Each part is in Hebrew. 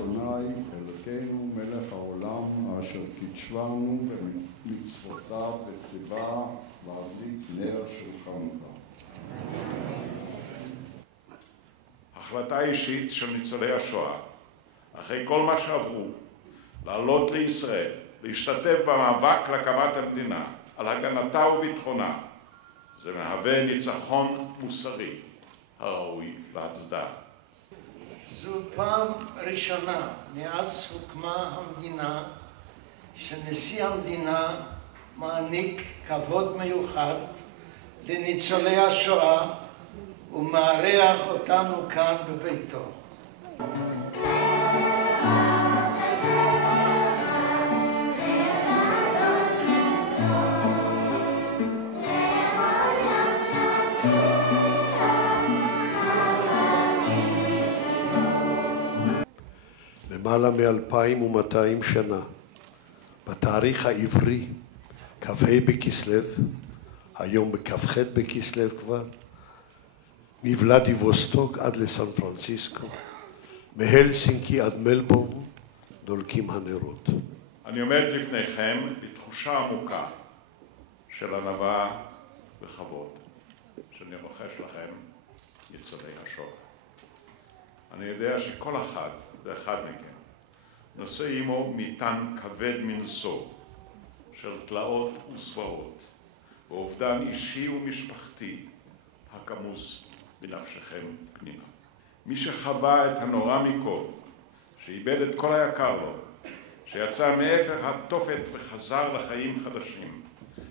אדוני אלוקינו מלך העולם אשר קידשנו במצוותיו וציווה להדליק נר של חנוכה. החלטה אישית של ניצולי השואה, אחרי כל מה שעברו, לעלות לישראל, להשתתף במאבק להקמת המדינה, על הגנתה וביטחונה, זה מהווה ניצחון מוסרי הראוי להצדעה. זו פעם ראשונה מאז הוקמה המדינה שנשיא המדינה מעניק כבוד מיוחד לניצולי השואה ומארח אותנו כאן בביתו. למעלה מ-2,200 שנה, בתאריך העברי, כ"ה בכסלו, היום בכ"ח בכסלו כבר, מוולדיווסטוק עד לסן פרנסיסקו, מהלסינקי עד מלבורן, דולקים הנרות. אני עומד לפניכם בתחושה עמוקה של ענווה וכבוד, שאני רוחש לכם, ניצולי השואה. אני יודע שכל אחד ואחד מכם נושא עמו מטען כבד מנשוא של תלאות וזוועות ואובדן אישי ומשפחתי הכמוס בנפשכם פנימה. מי שחווה את הנורא מכל, שאיבד את כל היקר לו, שיצא מאפר התופת וחזר לחיים חדשים,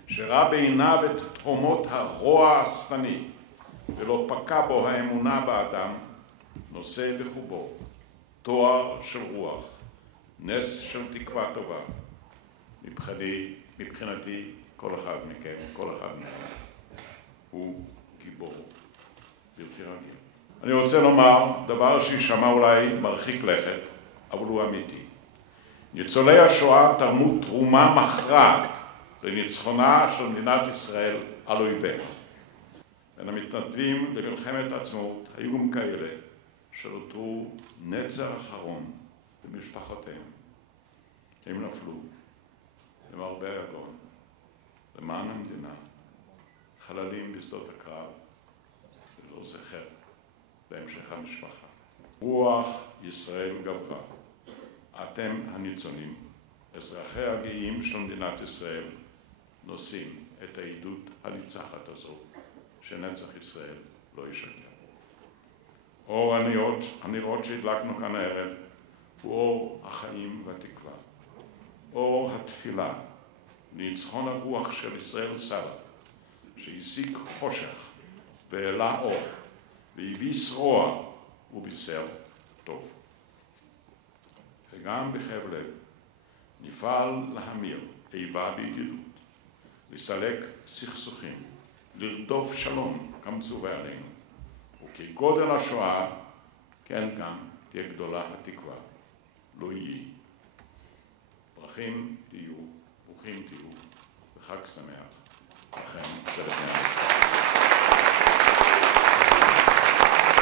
שראה בעיניו את תהומות הרוע השפני ולא פקע בו האמונה באדם, נושא בחובו תואר של רוח, נס של תקווה טובה. מבחינתי, כל אחד מכם, כל אחד מכם, הוא גיבור בלתי רגיל. אני רוצה לומר דבר שישמע אולי מרחיק לכת, אבל הוא אמיתי. ניצולי השואה תרמו תרומה מכרעת לניצחונה של מדינת ישראל על אויביה. בין המתנדבים למלחמת העצמאות היו גם כאלה שנותרו נצר אחרון במשפחותיהם. הם נפלו למרבה יגון, למען המדינה, חללים בשדות הקרב, ולא זכר בהמשך המשפחה. רוח ישראל גברה. אתם הניצולים, אזרחי הגאים של מדינת ישראל, נושאים את העדות הניצחת הזו, שנצח ישראל לא ישקר. אור הנרות שהדלקנו כאן הערב הוא אור החיים והתקווה. אור התפילה, ניצחון הרוח של ישראל סבא, שהשיג חושך והעלה אור, והביס רוע ובישר טוב. וגם בכאב לב נפעל להמיר איבה בידידות, לסלק סכסוכים, לרדוף שלום כמצווה עלינו. וכגודל השואה, כן גם תהיה גדולה התקווה. לא יהי. ברוכים תהיו וחג שמח לכם ולבני.